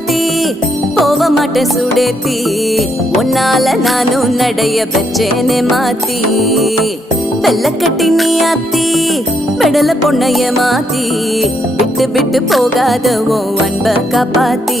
மாத்தி போக மாட்டேன் சுடேத்தி உன்னால நானும் நடைய வச்சேனே மாத்தி வெள்ளக்கட்டி நீ ஆத்தி பெடல பொண்ணைய மாத்தி விட்டு விட்டு போகாத உன் அன்ப காப்பாத்தி